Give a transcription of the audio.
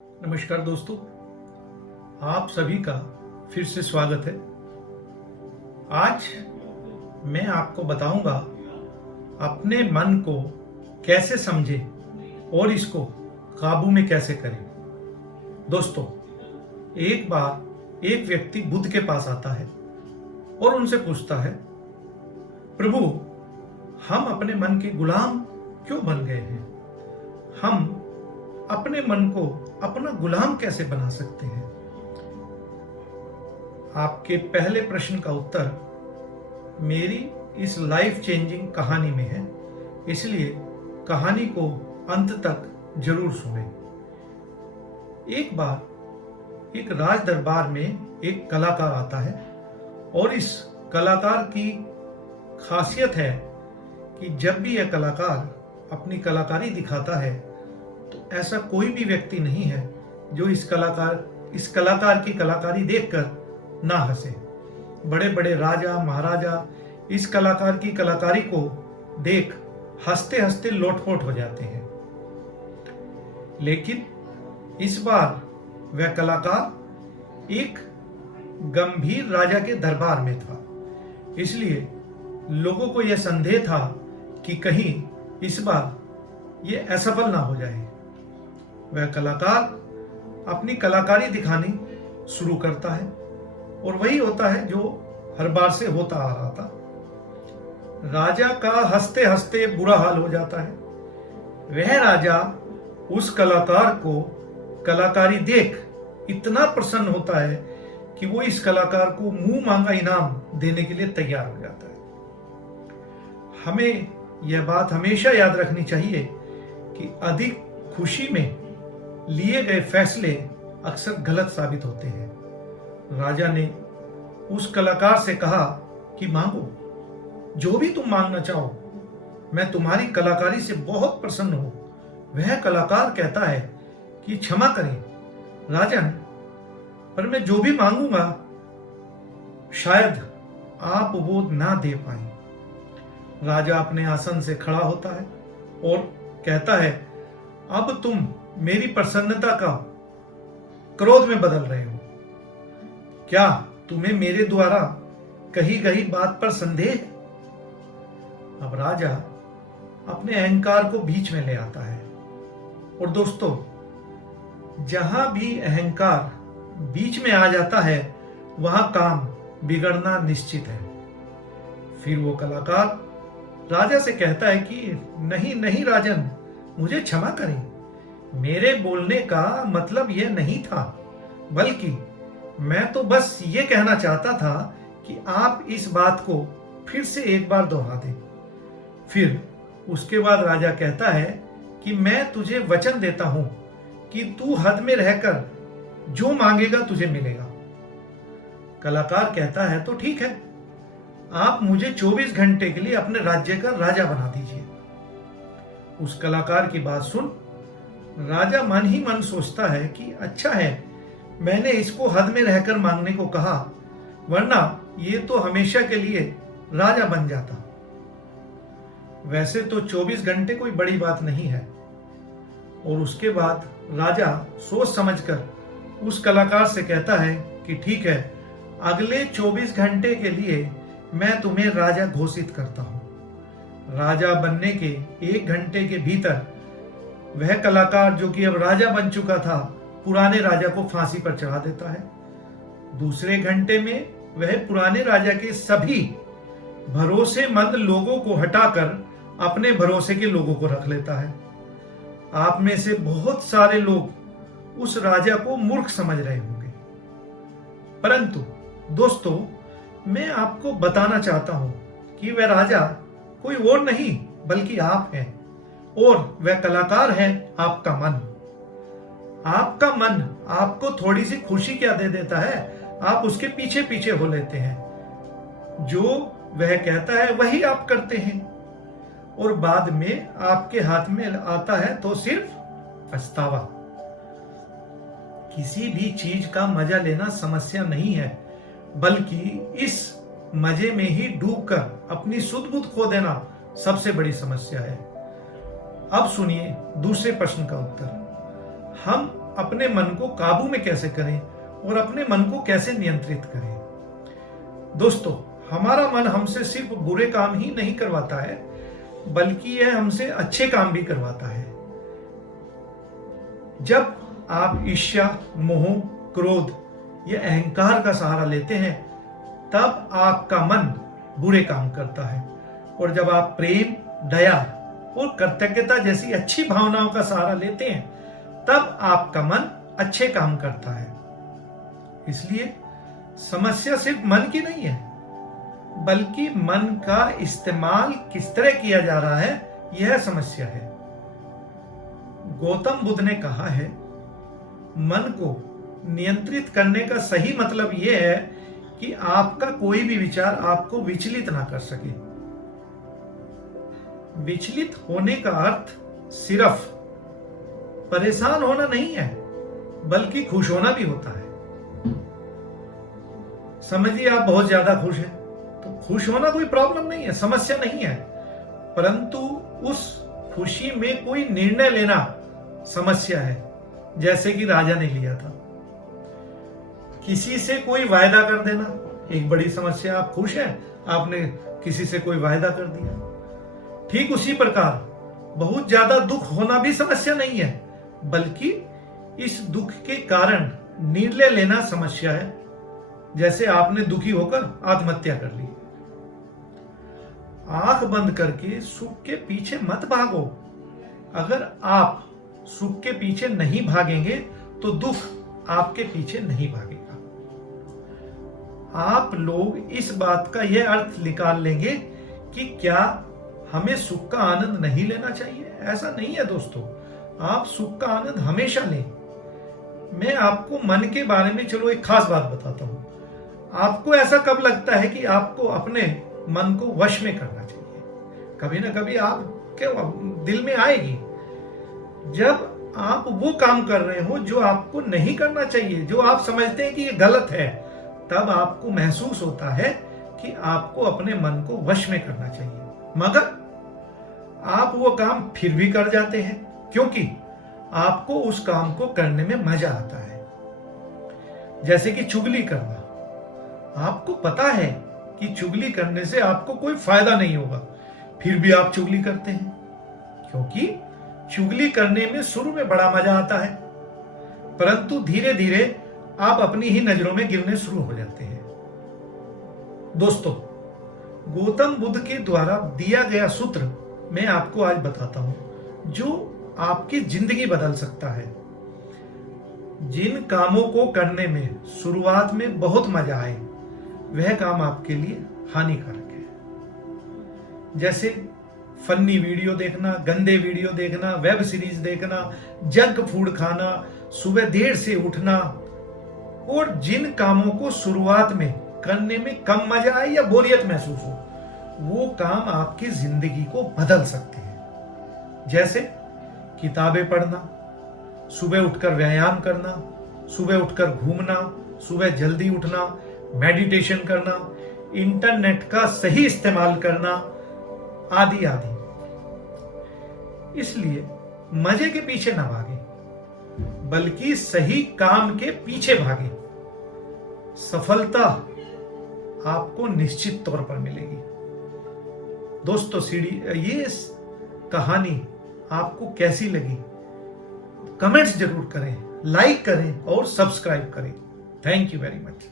नमस्कार दोस्तों, आप सभी का फिर से स्वागत है। आज मैं आपको बताऊंगा अपने मन को कैसे समझें और इसको काबू में कैसे करें। दोस्तों, एक बार एक व्यक्ति बुद्ध के पास आता है और उनसे पूछता है, प्रभु, हम अपने मन के गुलाम क्यों बन गए हैं? हम अपने मन को अपना गुलाम कैसे बना सकते हैं? आपके पहले प्रश्न का उत्तर मेरी इस लाइफ चेंजिंग कहानी में है, इसलिए कहानी को अंत तक जरूर सुने। एक बार एक राज दरबार में एक कलाकार आता है और इस कलाकार की खासियत है कि जब भी यह कलाकार अपनी कलाकारी दिखाता है तो ऐसा कोई भी व्यक्ति नहीं है जो इस कलाकार की कलाकारी देखकर ना हंसे। बड़े बड़े राजा महाराजा इस कलाकार की कलाकारी को देख हंसते हंसते लोटपोट हो जाते हैं। लेकिन इस बार वह कलाकार एक गंभीर राजा के दरबार में था, इसलिए लोगों को यह संदेह था कि कहीं इस बार यह असफल ना हो जाए। वह कलाकार अपनी कलाकारी दिखानी शुरू करता है और वही होता है जो हर बार से होता आ रहा था। राजा का हंसते हंसते बुरा हाल हो जाता है। वह राजा उस कलाकार को कलाकारी देख इतना प्रसन्न होता है कि वो इस कलाकार को मुंह मांगा इनाम देने के लिए तैयार हो जाता है। हमें यह बात हमेशा याद रखनी चाहिए कि अधिक खुशी में लिए गए फैसले अक्सर गलत साबित होते हैं। राजा ने उस कलाकार से कहा कि मांगो, जो भी तुम मांगना चाहो, मैं तुम्हारी कलाकारी से बहुत प्रसन्न हूं। वह कलाकार कहता है कि क्षमा करें राजन, पर मैं जो भी मांगूंगा शायद आप वो ना दे पाए। राजा अपने आसन से खड़ा होता है और कहता है, अब तुम मेरी प्रसन्नता का क्रोध में बदल रहे हो। क्या तुम्हें मेरे द्वारा कही गई बात पर संदेह? अब राजा अपने अहंकार को बीच में ले आता है। और दोस्तों, जहां भी अहंकार बीच में आ जाता है वहां काम बिगड़ना निश्चित है। फिर वो कलाकार राजा से कहता है कि नहीं नहीं राजन, मुझे क्षमा करें, मेरे बोलने का मतलब यह नहीं था, बल्कि मैं तो बस ये कहना चाहता था कि आप इस बात को फिर से एक बार दोहरा दें। फिर उसके बाद राजा कहता है कि मैं तुझे वचन देता हूं कि तू हद में रहकर जो मांगेगा तुझे मिलेगा। कलाकार कहता है, तो ठीक है, आप मुझे 24 घंटे के लिए अपने राज्य का राजा बना दीजिए। उस कलाकार की बात सुन राजा मन ही मन सोचता है कि अच्छा है, मैंने इसको हद में रहकर मांगने को कहा, वरना ये तो हमेशा के लिए राजा बन जाता। वैसे तो 24 घंटे कोई बड़ी बात नहीं है। और उसके बाद राजा सोच समझकर उस कलाकार से कहता है कि ठीक है, अगले 24 घंटे के लिए मैं तुम्हें राजा घोषित करता हूं। राजा बनने के 1 घंटे के भीतर वह कलाकार, जो कि अब राजा बन चुका था, पुराने राजा को फांसी पर चढ़ा देता है। दूसरे घंटे में वह पुराने राजा के सभी भरोसेमंद लोगों को हटाकर अपने भरोसे के लोगों को रख लेता है। आप में से बहुत सारे लोग उस राजा को मूर्ख समझ रहे होंगे, परंतु दोस्तों, मैं आपको बताना चाहता हूं कि वह राजा कोई और नहीं बल्कि आप हैं, और वह कलाकार है आपका मन। आपका मन आपको थोड़ी सी खुशी क्या दे देता है, आप उसके पीछे पीछे हो लेते हैं। जो वह कहता है वही आप करते हैं, और बाद में आपके हाथ में आता है तो सिर्फ पछतावा। किसी भी चीज का मजा लेना समस्या नहीं है, बल्कि इस मजे में ही डूबकर अपनी सुध बुध खो देना सबसे बड़ी समस्या है। अब सुनिए दूसरे प्रश्न का उत्तर। हम अपने मन को काबू में कैसे करें और अपने मन को कैसे नियंत्रित करें। दोस्तों, हमारा मन हमसे सिर्फ बुरे काम ही नहीं करवाता है, बल्कि यह हमसे अच्छे काम भी करवाता है। जब आप ईर्ष्या, मोह, क्रोध या अहंकार का सहारा लेते हैं, तब आपका मन बुरे काम करता है। और जब आप प्रेम, दया और कृतज्ञता जैसी अच्छी भावनाओं का सहारा लेते हैं, तब आपका मन अच्छे काम करता है। इसलिए समस्या सिर्फ मन की नहीं है, बल्कि मन का इस्तेमाल किस तरह किया जा रहा है, यह समस्या है। गौतम बुद्ध ने कहा है, मन को नियंत्रित करने का सही मतलब यह है कि आपका कोई भी विचार आपको विचलित ना कर सके। विचलित होने का अर्थ सिर्फ परेशान होना नहीं है, बल्कि खुश होना भी होता है। समझिए, आप बहुत ज्यादा खुश हैं, तो खुश होना कोई प्रॉब्लम नहीं है, समस्या नहीं है, परंतु उस खुशी में कोई निर्णय लेना समस्या है, जैसे कि राजा ने लिया था। किसी से कोई वायदा कर देना एक बड़ी समस्या। आप खुश हैं, आपने किसी से कोई वायदा कर दिया। ठीक उसी प्रकार बहुत ज्यादा दुख होना भी समस्या नहीं है, बल्कि इस दुख के कारण निर्णय लेना समस्या है, जैसे आपने दुखी होकर आत्महत्या कर ली। आंख बंद करके सुख के पीछे मत भागो। अगर आप सुख के पीछे नहीं भागेंगे तो दुख आपके पीछे नहीं भागेगा। आप लोग इस बात का यह अर्थ निकाल लेंगे कि क्या हमें सुख का आनंद नहीं लेना चाहिए। ऐसा नहीं है दोस्तों, आप सुख का आनंद हमेशा लें। मैं आपको मन के बारे में चलो एक खास बात बताता हूं। आपको ऐसा कब लगता है कि आपको अपने मन को वश में करना चाहिए? कभी ना कभी आपके दिल में आएगी, जब आप वो काम कर रहे हो जो आपको नहीं करना चाहिए, जो आप समझते हैं कि ये गलत है, तब आपको महसूस होता है कि आपको अपने मन को वश में करना चाहिए, मगर आप वो काम फिर भी कर जाते हैं, क्योंकि आपको उस काम को करने में मजा आता है। जैसे कि चुगली करना। आपको पता है कि चुगली करने से आपको कोई फायदा नहीं होगा, फिर भी आप चुगली करते हैं, क्योंकि चुगली करने में शुरू में बड़ा मजा आता है, परंतु धीरे धीरे आप अपनी ही नजरों में गिरने शुरू हो जाते हैं। दोस्तों, गौतम बुद्ध के द्वारा दिया गया सूत्र मैं आपको आज बताता हूं, जो आपकी जिंदगी बदल सकता है। जिन कामों को करने में शुरुआत में बहुत मजा आए, वह काम आपके लिए हानिकारक है। जैसे फनी वीडियो देखना, गंदे वीडियो देखना, वेब सीरीज देखना, जंक फूड खाना, सुबह देर से उठना, और जिन कामों को शुरुआत में करने में कम मजा आए या बोरियत महसूस हो, वो काम आपकी जिंदगी को बदल सकते हैं। जैसे किताबें पढ़ना, सुबह उठकर व्यायाम करना, सुबह उठकर घूमना, सुबह जल्दी उठना, मेडिटेशन करना, इंटरनेट का सही इस्तेमाल करना, आदि आदि। इसलिए मजे के पीछे ना भागे, बल्कि सही काम के पीछे भागे। सफलता आपको निश्चित तौर पर मिलेगी। दोस्तों, ये कहानी आपको कैसी लगी? कमेंट्स जरूर करें, लाइक करें और सब्सक्राइब करें। Thank you very much.